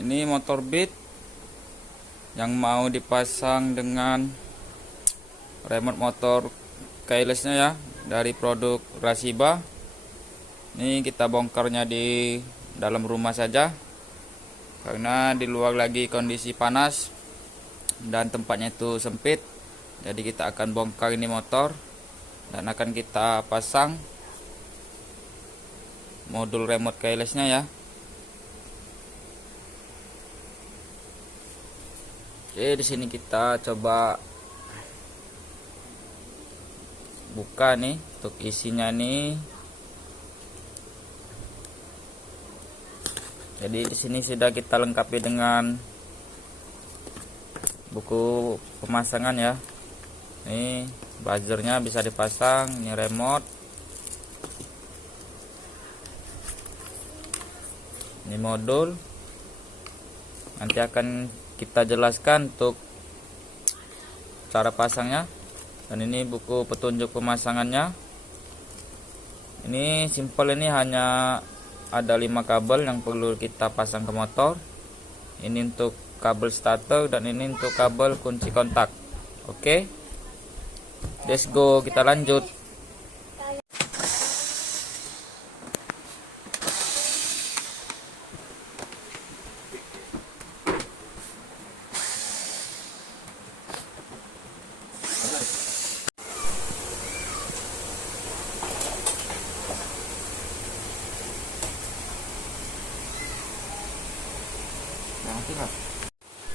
Ini motor Beat yang mau dipasang dengan remote motor keylessnya ya, dari produk Rashiba. Ini kita bongkarnya di dalam rumah saja, karena di luar lagi kondisi panas dan tempatnya itu sempit. Jadi kita akan bongkar ini motor dan akan kita pasang modul remote keylessnya ya. Oke, di sini kita coba buka nih untuk isinya nih. Jadi di sini sudah kita lengkapi dengan buku pemasangan ya. Ini buzzernya bisa dipasang, ini remote, ini modul. Nanti akan kita jelaskan untuk cara pasangnya. Dan ini buku petunjuk pemasangannya. Ini simple, ini hanya ada 5 kabel yang perlu kita pasang ke motor. Ini untuk kabel starter dan ini untuk kabel kunci kontak. Oke, let's go, kita lanjut.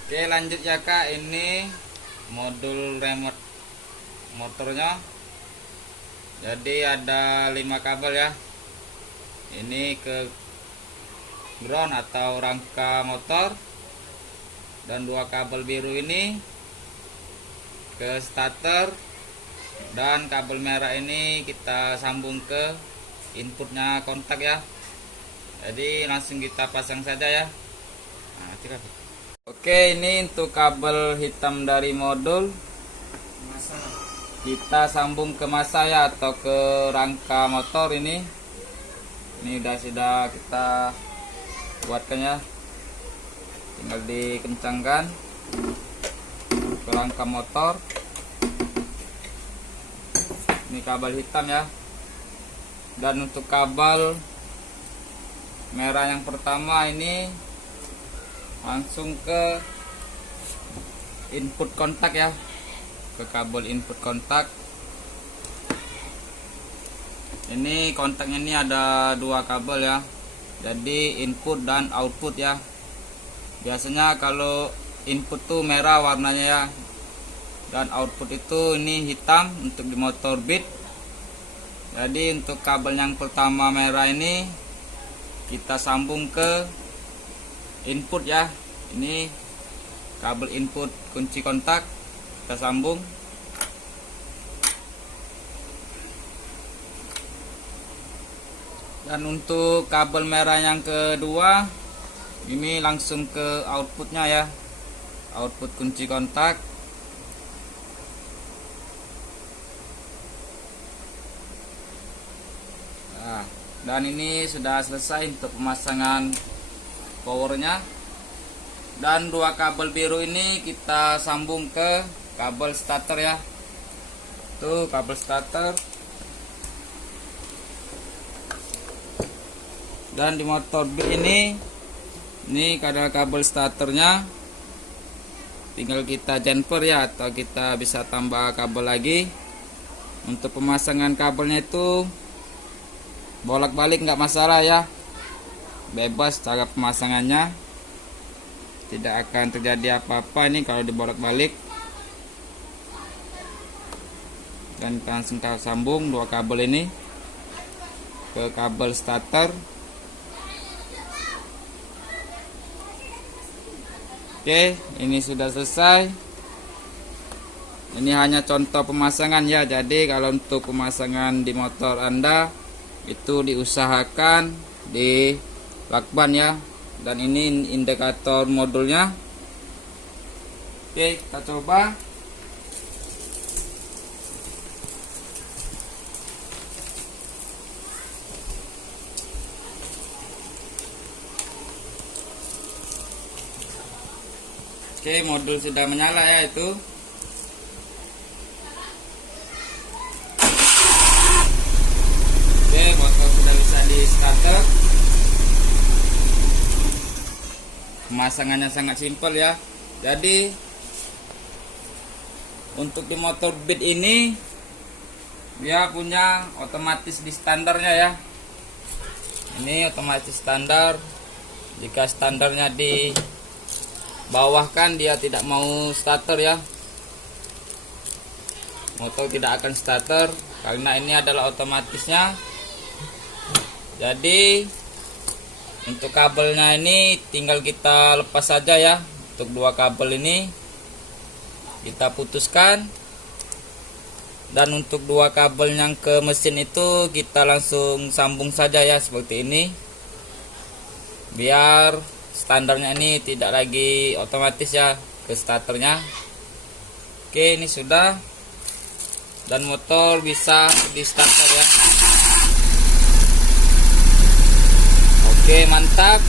Oke, lanjut ya Kak, ini modul remote motornya. Jadi ada 5 kabel ya. Ini ke ground atau rangka motor, dan 2 kabel biru ini ke starter, dan kabel merah ini kita sambung ke inputnya kontak ya. Jadi langsung kita pasang saja ya. Nah, oke, ini untuk kabel hitam dari modul kita sambung ke masa ya, atau ke rangka motor ini. Ini sudah kita buatkan ya, tinggal dikencangkan ke rangka motor. Ini kabel hitam ya. Dan untuk kabel merah yang pertama ini langsung ke input kontak ya, ke kabel input kontak. Ini kontaknya ini ada 2 kabel ya, jadi input dan output ya. Biasanya kalau input tuh merah warnanya ya, dan output itu ini hitam untuk di motor Beat. Jadi untuk kabel yang pertama merah ini kita sambung ke input ya. Ini kabel input kunci kontak kita sambung. Dan untuk kabel merah yang kedua ini langsung ke outputnya ya, output kunci kontak. Nah, dan ini sudah selesai untuk pemasangan powernya. Dan 2 kabel biru ini kita sambung ke kabel starter ya. Tuh kabel starter. Dan di motor Beat ini ada kabel starternya, tinggal kita jumper ya, atau kita bisa tambah kabel lagi. Untuk pemasangan kabelnya itu bolak-balik nggak masalah ya, bebas cara pemasangannya, tidak akan terjadi apa-apa ini kalau dibolak-balik. Dan langsung kita sambung 2 kabel ini ke kabel starter. Oke, ini sudah selesai. Ini hanya contoh pemasangan ya. Jadi kalau untuk pemasangan di motor Anda itu diusahakan di lakban ya. Dan ini indikator modulnya. Oke, kita coba. Oke, modul sudah menyala ya itu. Oke, motor sudah bisa di starter. Pemasangannya sangat simpel ya. Jadi untuk di motor Beat ini dia punya otomatis di standarnya ya. Ini otomatis standar. Jika standarnya di bawah kan dia tidak mau starter ya. Motor tidak akan starter karena ini adalah otomatisnya. Jadi untuk kabelnya ini tinggal kita lepas saja ya. Untuk dua kabel ini kita putuskan. Dan untuk dua kabel yang ke mesin itu kita langsung sambung saja ya seperti ini. Biar standarnya ini tidak lagi otomatis ya ke starternya. Oke, ini sudah. Dan motor bisa di starter ya. Oke, mantap.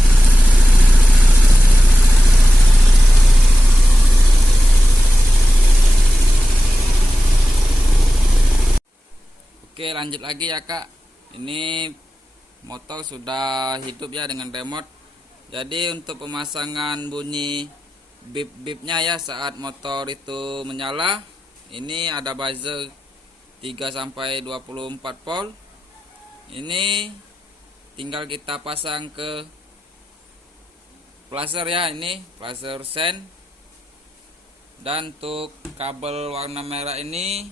Oke, lanjut lagi ya kak. Ini motor sudah hidup ya dengan remote. Jadi untuk pemasangan bunyi bip-bipnya ya saat motor itu menyala, ini ada buzzer 3-24 volt. Ini tinggal kita pasang ke flasher ya, ini flasher sen. Dan untuk kabel warna merah ini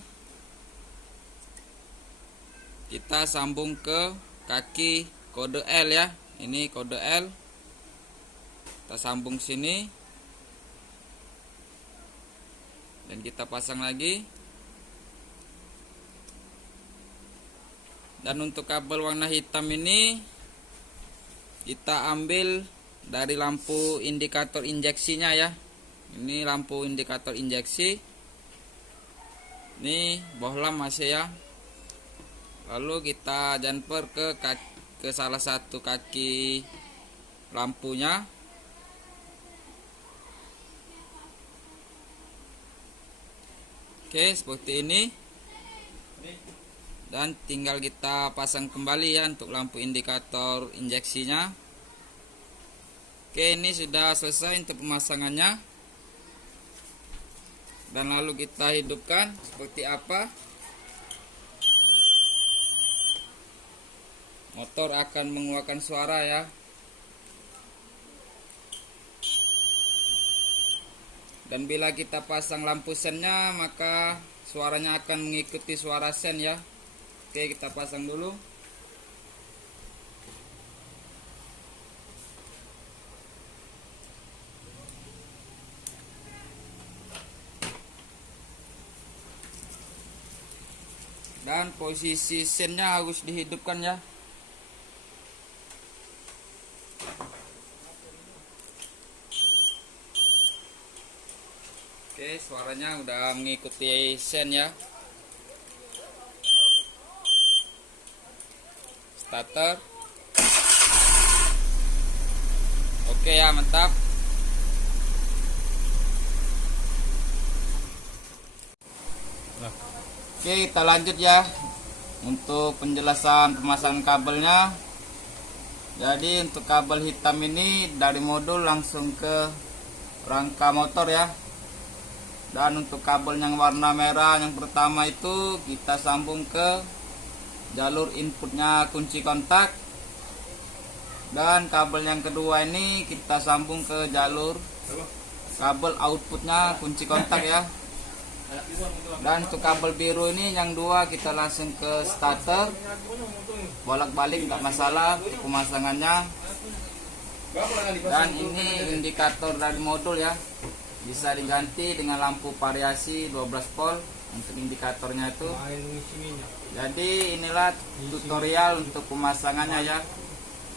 kita sambung ke kaki kode L ya. Ini kode L. Kita sambung sini. Dan kita pasang lagi. Dan untuk kabel warna hitam ini kita ambil dari lampu indikator injeksinya ya. Ini lampu indikator injeksi. Ini bohlam masih ya. Lalu kita jumper ke salah satu kaki lampunya. Oke, seperti ini. Dan tinggal kita pasang kembali ya untuk lampu indikator injeksinya. Oke, ini sudah selesai untuk pemasangannya. Dan lalu kita hidupkan seperti apa. Motor akan mengeluarkan suara ya. Dan bila kita pasang lampu sennya, maka suaranya akan mengikuti suara sen ya. Oke, kita pasang dulu. Dan posisi sennya harus dihidupkan ya. Oke, suaranya udah mengikuti sen ya. Starter. Oke ya, mantap. Oke, kita lanjut ya untuk penjelasan pemasangan kabelnya. Jadi untuk kabel hitam ini dari modul langsung ke rangka motor ya. Dan untuk kabel yang warna merah yang pertama itu kita sambung ke jalur inputnya kunci kontak. Dan kabel yang kedua ini kita sambung ke jalur kabel outputnya kunci kontak ya. Dan untuk kabel biru ini yang dua kita langsung ke starter. Bolak-balik nggak masalah untuk pemasangannya. Dan ini indikator dari modul ya. Bisa diganti dengan lampu variasi 12 volt untuk indikatornya itu. Jadi inilah tutorial untuk pemasangannya ya.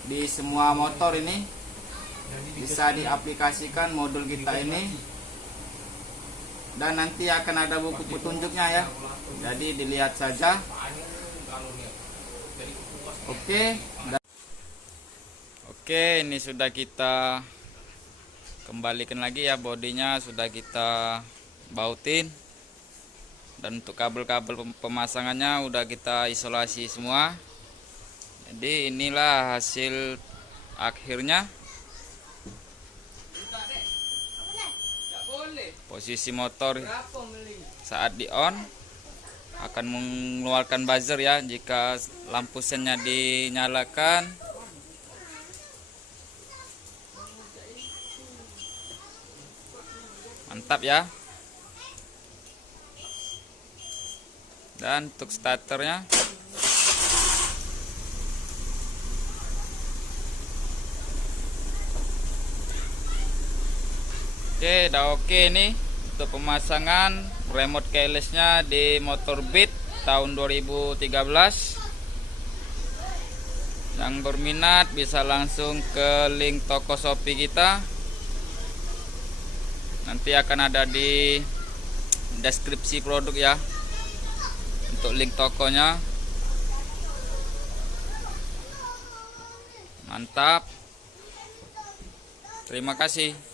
Di semua motor ini bisa diaplikasikan modul kita ini. Dan nanti akan ada buku petunjuknya ya. Jadi dilihat saja. Oke, ini sudah kita kembalikan lagi ya, bodinya sudah kita bautin. Dan untuk kabel-kabel pemasangannya udah kita isolasi semua. Jadi inilah hasil akhirnya. Posisi motor saat di on akan mengeluarkan buzzer ya jika lampu sennya dinyalakan. Mantap ya. Dan untuk starternya oke, udah oke nih untuk pemasangan remote keylessnya di motor Beat tahun 2013. Yang berminat bisa langsung ke link toko Shopee kita. Nanti akan ada di deskripsi produk ya, untuk link tokonya. Mantap. Terima kasih.